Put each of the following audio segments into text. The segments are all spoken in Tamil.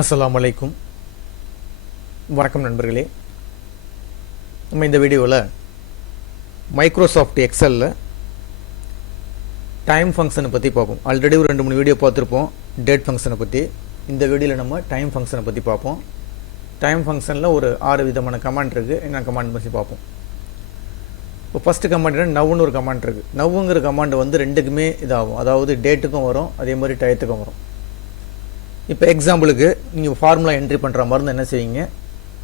அஸ்ஸலாமு அலைக்கும். வணக்கம் நண்பர்களே. நம்ம இந்த வீடியோவில் மைக்ரோசாஃப்ட் எக்ஸலில் டைம் ஃபங்க்ஷனை பற்றி பார்ப்போம். ஆல்ரெடி ஒரு 2-3 வீடியோ பார்த்துருப்போம் டேட் ஃபங்க்ஷனை பற்றி. இந்த வீடியோவில் நம்ம டைம் ஃபங்க்ஷனை பற்றி பார்ப்போம். டைம் ஃபங்க்ஷனில் ஒரு 6 விதமான கமாண்ட் இருக்குது. என்ன கமாண்ட் பற்றி பார்ப்போம். இப்போ ஃபஸ்ட்டு கமாண்ட் என்ன, நவ்வுன்னு ஒரு கமாண்ட் இருக்குது. நவ்வுங்கிற கமாண்ட் வந்து ரெண்டுக்குமே இதாகும். அதாவது டேட்டுக்கும் வரும், அதே மாதிரி டயத்துக்கும் வரும். இப்போ எக்ஸாம்பிளுக்கு நீங்கள் ஃபார்முலா என்ட்ரி பண்ணுற மாதிரி இருந்தால் என்ன செய்வீங்க,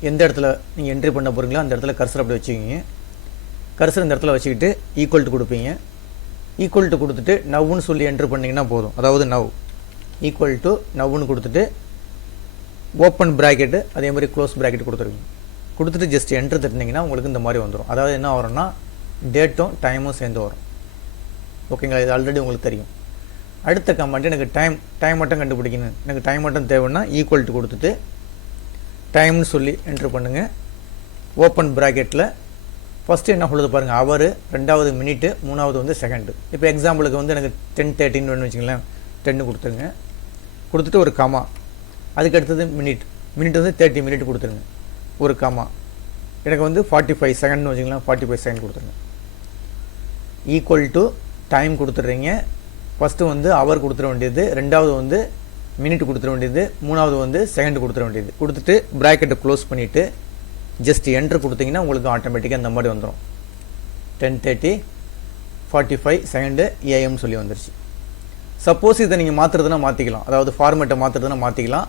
எந்த இடத்துல நீங்கள் என்ட்ரி பண்ண போகிறீங்களோ அந்த இடத்துல கர்சர் அப்படி வச்சுக்கிங்க. கர்சர் இந்த இடத்துல வச்சுக்கிட்டு ஈக்குவல் டு கொடுப்பீங்க. ஈக்குவல் டு கொடுத்துட்டு நவ்வுன்னு சொல்லி என்ட்ரி பண்ணிங்கன்னா போதும். அதாவது நவ் ஈக்குவல் டு நவ்வுன்னு கொடுத்துட்டு ஓப்பன் ப்ராக்கெட்டு அதே மாதிரி க்ளோஸ் ப்ராக்கெட் கொடுத்துருங்க. கொடுத்துட்டு ஜஸ்ட் என்ட்ரு தட்டினீங்கன்னா உங்களுக்கு இந்த மாதிரி வந்துடும். அதாவது என்ன வரும்னா டேட்டும் டைமும் சேர்ந்து வரும். ஓகேங்களா, இது ஆல்ரெடி உங்களுக்கு தெரியும். அடுத்த கமாண்ட் எனக்கு டைம் மட்டும் கண்டுபிடிக்கணும். எனக்கு டைம் மட்டும் தேவைன்னா ஈக்குவல் டு கொடுத்துட்டு டைம்னு சொல்லி என்ட்ரு பண்ணுங்கள். ஓப்பன் ப்ராக்கெட்டில் ஃபஸ்ட்டு என்ன சொல்லுது பாருங்கள், ஹவர், ரெண்டாவது மினிட்டு, மூணாவது வந்து செகண்டு. இப்போ எக்ஸாம்பிளுக்கு வந்து எனக்கு 10:13 வேணும்னு வச்சுங்களேன், 10 கொடுத்துருங்க. கொடுத்துட்டு ஒரு கமா, அதுக்கு அடுத்தது மினிட் வந்து 30 மினிட் கொடுத்துருங்க. ஒரு கமா, எனக்கு வந்து 45 செகண்ட்னு வச்சுங்களேன், 45 செகண்ட் கொடுத்துருங்க. ஈக்குவல் டு டைம் கொடுத்துட்றீங்க. ஃபஸ்ட்டு வந்து ஹவர் கொடுத்துட வேண்டியது, ரெண்டாவது வந்து மினிட் கொடுத்துட வேண்டியது, மூணாவது வந்து செகண்ட் கொடுத்துட வேண்டியது. கொடுத்துட்டு ப்ராக்கெட்டை க்ளோஸ் பண்ணிவிட்டு ஜஸ்ட் என்ட்ரு கொடுத்தீங்கன்னா உங்களுக்கு ஆட்டோமேட்டிக்காக இந்த மாதிரி வந்துடும். 10:30 45 செகண்டு ஏஎம் சொல்லி வந்துருச்சு. சப்போஸ் இதை நீங்கள் மாற்றுறதுனா மாற்றிக்கலாம். அதாவது ஃபார்மேட்டை மாற்றுறதுனா மாற்றிக்கலாம்.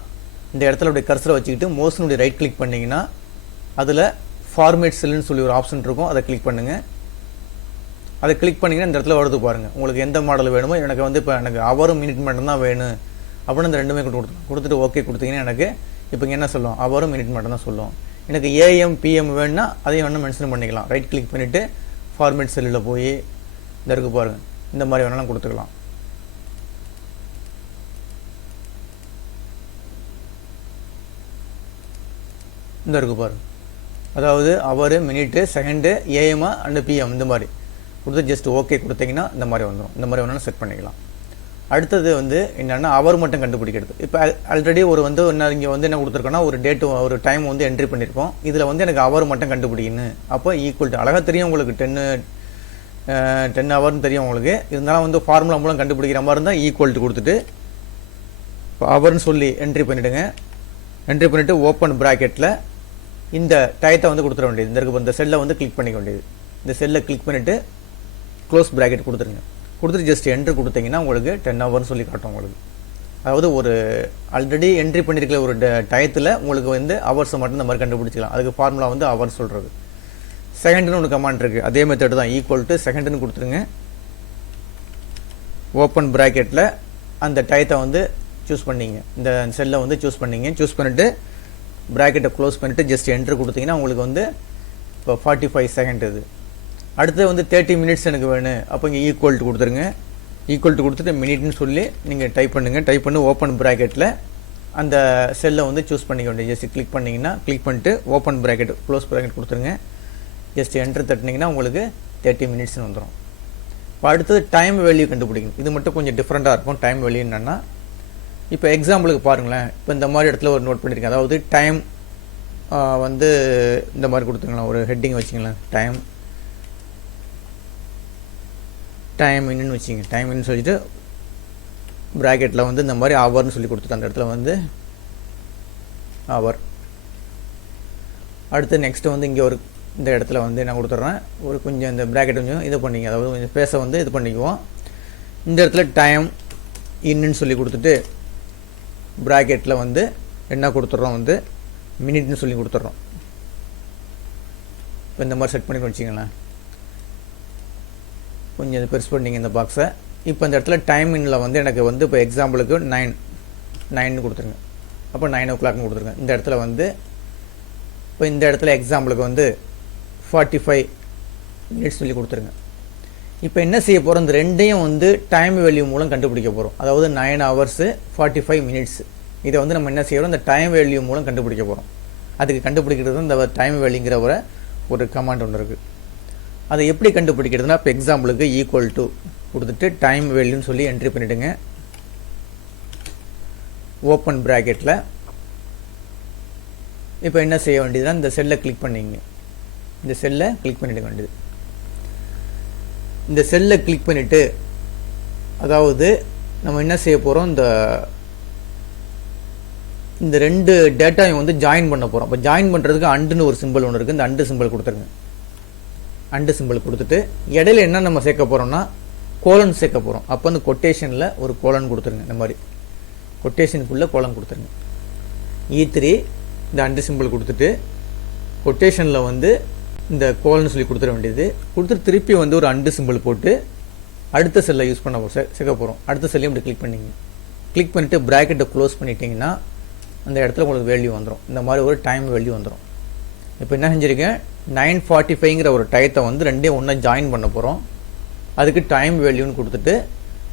இந்த இடத்துல அப்படி கர்சரை வச்சுக்கிட்டு மோஸ்னுடைய ரைட் கிளிக் பண்ணிங்கன்னா அதில் ஃபார்மேட் செல்லுன்னு சொல்லி ஒரு ஆப்ஷன் இருக்கும், அதை கிளிக் பண்ணுங்கள். அதை கிளிக் பண்ணிங்கன்னா இந்த இடத்துல வருது பாருங்கள், உங்களுக்கு எந்த மாடல் வேணுமோ. எனக்கு வந்து இப்போ எனக்கு ஹவரும் மினிட் மட்டும் தான் வேணும் அப்படின்னு இந்த ரெண்டுமே கொடுத்துட்டு ஓகே கொடுத்தீங்கன்னா எனக்கு இப்போ இங்கே என்ன சொல்லுவோம், ஹவரும் மினிட் மட்டும் தான் சொல்லுவோம். எனக்கு ஏஎம் பிஎம் வேணும்னா அதையும் வேணும் மென்ஷன் பண்ணிக்கலாம். ரைட் கிளிக் பண்ணிவிட்டு ஃபார்மேட் செல்லில் போய் இந்த இருக்கு பாருங்கள், இந்த மாதிரி வேணாலும் கொடுத்துக்கலாம். இந்த இருக்கு பாருங்கள், அதாவது ஹவரு மினிட்டு செகண்டு ஏஎம்மா அண்டு பிஎம் இந்த மாதிரி கொடுத்து ஜஸ்ட் ஓகே கொடுத்தீங்கன்னா இந்த மாதிரி வந்துடும். இந்த மாதிரி வேணாலும் செட் பண்ணிக்கலாம். அடுத்தது வந்து என்னென்னா ஹவர் மட்டும் கண்டுபிடிக்கிறது. இப்போ ஆல்ரெடி ஒரு வந்து என்ன இங்கே வந்து என்ன கொடுத்துருக்கோன்னா ஒரு டேட்டு ஒரு டைம் வந்து என்ட்ரி பண்ணியிருக்கோம். இதில் வந்து எனக்கு ஹவர் மட்டும் கண்டுபிடிக்கணும். அப்போ ஈக்குவல் டு அழகாக தெரியும் உங்களுக்கு, 10 ஹவர்னு தெரியும் உங்களுக்கு. இருந்தாலும் வந்து ஃபார்முலா மூலம் கண்டுபிடிக்கிற மாதிரி இருந்தால் ஈக்குவல் டு கொடுத்துட்டு இப்போ ஹவர்னு சொல்லி என்ட்ரி பண்ணிவிடுங்க. என்ட்ரி பண்ணிவிட்டு ஓப்பன் ப்ராக்கெட்டில் இந்த டயத்தை வந்து கொடுத்துட வேண்டியது. இந்த செல்லை வந்து கிளிக் பண்ணிக்க வேண்டியது. இந்த செல்லை கிளிக் பண்ணிவிட்டு க்ளோஸ் ப்ராக்கெட் கொடுத்துருங்க. கொடுத்துட்டு ஜஸ்ட் என்ட்ரு கொடுத்தீங்கன்னா உங்களுக்கு 10 ஹவர்னு சொல்லி காட்டும் உங்களுக்கு. அதாவது ஒரு ஆல்ரெடி என்ட்ரி பண்ணியிருக்கிற ஒரு டயத்தில் உங்களுக்கு வந்து ஹவர்ஸை மட்டும் இந்த மாதிரி கண்டுபிடிச்சிக்கலாம். அதுக்கு ஃபார்முலா வந்து ஹவர் சொல்கிறது. செகண்டுன்னு ஒன்று கமாண்ட் இருக்குது, அதே மெத்தட் தான். ஈக்குவல் டு செகண்டுன்னு கொடுத்துருங்க. ஓப்பன் ப்ராக்கெட்டில் அந்த டயத்தை வந்து சூஸ் பண்ணிங்க, இந்த செல்லை வந்து சூஸ் பண்ணிங்க. சூஸ் பண்ணிவிட்டு ப்ராக்கெட்டை க்ளோஸ் பண்ணிவிட்டு ஜஸ்ட் என்ட்ரு கொடுத்தீங்கன்னா உங்களுக்கு வந்து இப்போ 45 செகண்ட் இது. அடுத்து வந்து 30 மினிட்ஸ் எனக்கு வேணும். அப்போ இங்கே ஈக்குவல் டு கொடுத்துருங்க. ஈக்குவல் டு கொடுத்துட்டு மினிட்னு சொல்லி நீங்கள் டைப் பண்ணுங்கள். டைப் பண்ணி ஓப்பன் ப்ராக்கெட்டில் அந்த செல்லை வந்து சூஸ் பண்ணிக்க வேண்டியது. ஜஸ்ட் கிளிக் பண்ணிங்கன்னா கிளிக் பண்ணிட்டு ஓப்பன் ப்ராக்கெட் க்ளோஸ் ப்ராக்கெட் கொடுத்துருங்க. ஜஸ்ட் என்ட்ரு தட்டினீங்கன்னா உங்களுக்கு 30 மினிட்ஸ்னு வந்துடும். இப்போ அடுத்தது டைம் வேல்யூ கண்டுபிடிக்கணும். இது மட்டும் கொஞ்சம் டிஃப்ரெண்ட்டாக இருக்கும். டைம் வேல்யூ என்னென்னா, இப்போ எக்ஸாம்பிளுக்கு பாருங்களேன், இப்போ இந்த மாதிரி இடத்துல ஒரு நோட் பண்ணியிருக்கேன். அதாவது டைம் வந்து இந்த மாதிரி கொடுத்துங்களேன், ஒரு ஹெட்டிங் வச்சுங்களேன், டைம் இன்னுன்னு வச்சுங்க. டைம் இன்னுன்னு சொல்லிட்டு ப்ராக்கெட்டில் வந்து இந்த மாதிரி ஹவர்னு சொல்லி கொடுத்துட்டு அந்த இடத்துல வந்து ஹவர். அடுத்து நெக்ஸ்ட்டு வந்து இங்கே ஒரு இந்த இடத்துல வந்து நான் கொடுத்துட்றேன், ஒரு கொஞ்சம் இந்த ப்ராக்கெட் கொஞ்சம் இது பண்ணிங்க, அதாவது கொஞ்சம் பேச வந்து இது பண்ணிக்குவோம். இந்த இடத்துல டைம் இன்னுன்னு சொல்லி கொடுத்துட்டு ப்ராக்கெட்டில் வந்து என்ன கொடுத்துட்றோம், வந்து மினிட்னு சொல்லி கொடுத்துட்றோம். இப்போ இந்த மாதிரி செட் பண்ணி வச்சிங்களேன். கொஞ்சம் இது பெருசு பண்ணிங்க இந்த பாக்ஸை. இப்போ இந்த இடத்துல டைம் இன்னில் வந்து எனக்கு வந்து இப்போ எக்ஸாம்பிளுக்கு 9 கொடுத்துருங்க. அப்போ 9 o'clockனு கொடுத்துருங்க. இந்த இடத்துல வந்து இப்போ இந்த இடத்துல எக்ஸாம்பிளுக்கு வந்து 45 மினிட்ஸ் சொல்லி கொடுத்துருங்க. இப்போ என்ன செய்ய போகிறோம், இந்த ரெண்டையும் வந்து டைம் வேல்யூ மூலம் கண்டுபிடிக்க போகிறோம். அதாவது 9 hours 45 minutes. இதை வந்து நம்ம என்ன செய்யறோம், இந்த டைம் வேல்யூ மூலம் கண்டுபிடிக்க போகிறோம். அதுக்கு கண்டுபிடிக்கிறது இந்த டைம் வேல்யூங்கிற ஒரு கமாண்ட் ஒன்று இருக்குது. அதை எப்படி கண்டுபிடிக்கிறதுனா, இப்போ எக்ஸாம்பிளுக்கு ஈக்குவல் டு கொடுத்துட்டு டைம் வேல்யூன்னு சொல்லி என்ட்ரி பண்ணிவிடுங்க. ஓப்பன் ப்ராக்கெட்டில் இப்போ என்ன செய்ய வேண்டியதுன்னா இந்த செல்லை கிளிக் பண்ணிங்க. இந்த செல்லை கிளிக் பண்ணிட வேண்டியது. இந்த செல்லை கிளிக் பண்ணிவிட்டு அதாவது நம்ம என்ன செய்ய போகிறோம், இந்த ரெண்டு டேட்டாவையும் வந்து ஜாயின் பண்ண போகிறோம். அப்போ ஜாயின் பண்ணுறதுக்கு அண்டுன்னு ஒரு சிம்பிள் ஒன்று இருக்குது. இந்த அண்டு சிம்பிள் கொடுத்துருங்க. அண்டு சிம்பிள் கொடுத்துட்டு இடையில என்ன நம்ம சேர்க்க போகிறோம்னா கோலன் சேர்க்க போகிறோம். அப்போ அந்த கொட்டேஷனில் ஒரு கோலன் கொடுத்துருங்க. இந்த மாதிரி கொட்டேஷனுக்குள்ளே கோலன் கொடுத்துருங்க. E3 இந்த அண்டு சிம்பிள் கொடுத்துட்டு கொட்டேஷனில் வந்து இந்த கோலன் சொல்லி கொடுத்துட வேண்டியது. கொடுத்துட்டு திருப்பி வந்து ஒரு அண்டு சிம்பிள் போட்டு அடுத்த செல்லை யூஸ் பண்ண சேர்க்க போகிறோம். அடுத்த செல்லையும் இப்படி கிளிக் பண்ணிங்க. கிளிக் பண்ணிவிட்டு ப்ராக்கெட்டை க்ளோஸ் பண்ணிட்டீங்கன்னா அந்த இடத்துல உங்களுக்கு வேல்யூ வந்துடும். இந்த மாதிரி ஒரு டைம் வேல்யூ வந்துடும். இப்போ என்ன செஞ்சுருக்கேன், 9:45ங்கிற ஒரு டயத்தை வந்து ரெண்டையும் ஒன்றா ஜாயின் பண்ண போகிறோம். அதுக்கு டைம் வேல்யூன்னு கொடுத்துட்டு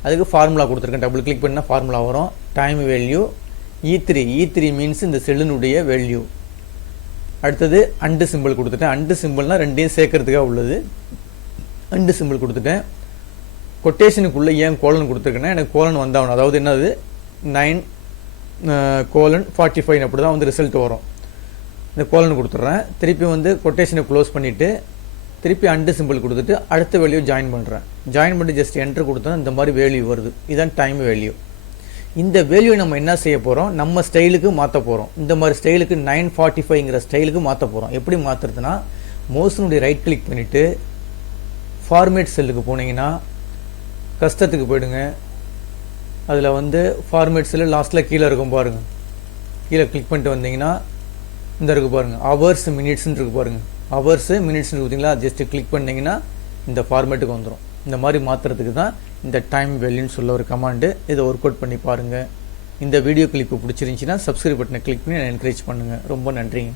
அதுக்கு ஃபார்முலா கொடுத்துருக்கேன். டபுள் கிளிக் பண்ணால் ஃபார்முலா வரும். டைம் வேல்யூ E3 மீன்ஸ் இந்த செல்லினுடைய வேல்யூ. அடுத்தது அண்டு சிம்பிள் கொடுத்துட்டேன். அண்டு சிம்பிள்னால் ரெண்டையும் சேர்க்கறதுக்காக உள்ளது. அண்டு சிம்பிள் கொடுத்துட்டேன். கொட்டேஷனுக்குள்ளே ஏன் கோலன் கொடுத்துருக்கேன்னா எனக்கு கோலன் வந்தாகணும். அதாவது என்னது 9:45 அப்படி தான் வந்து ரிசல்ட் வரும். இந்த கோலன் கொடுத்துட்றேன். திருப்பி வந்து கொட்டேஷனை க்ளோஸ் பண்ணிவிட்டு திருப்பி அண்டு சிம்பிள் கொடுத்துட்டு அடுத்த வேல்யூ ஜாயின் பண்ணுறேன். ஜாயின் பண்ணி ஜஸ்ட் என்ட்ரு கொடுத்தோன்னா இந்த மாதிரி வேல்யூ வருது. இதுதான் டைம் வேல்யூ. இந்த வேல்யூ நம்ம என்ன செய்ய போகிறோம், நம்ம ஸ்டைலுக்கு மாற்ற போகிறோம். இந்த மாதிரி ஸ்டைலுக்கு 9:45ங்கிற ஸ்டைலுக்கு மாற்ற போகிறோம். எப்படி மாற்றுறதுனா மவுஸினுடைய ரைட் கிளிக் பண்ணிவிட்டு ஃபார்மேட் செல்லுக்கு போனீங்கன்னா கஷ்டத்துக்கு போயிடுங்க. அதில் வந்து ஃபார்மேட் செல்லு லாஸ்ட்டில் கீழே இருக்கும் பாருங்கள். கீழே கிளிக் பண்ணிட்டு வந்தீங்கன்னா இந்த இருக்குது பாருங்கள், ஹவர்ஸ் மினிட்ஸ்ன்னு இருக்குது பாருங்கள். ஹவர்ஸு மினிட்ஸ்ன்னு பார்த்தீங்களா, ஜஸ்ட்டு கிளிக் பண்ணிங்கன்னா இந்த ஃபார்மேட்டுக்கு வந்துடும். இந்த மாதிரி மாற்றுறதுக்கு தான் இந்த டைம் வேல்யூன்னு சொல்ல ஒரு கமாண்டு. இதை ஒர்க் அவுட் பண்ணி பாருங்கள். இந்த வீடியோ கிளிப்பு பிடிச்சிருந்துச்சின்னா சப்ஸ்கிரைப் பட்டனை கிளிக் பண்ணி என்கரேஜ் பண்ணுங்கள். ரொம்ப நன்றிங்க.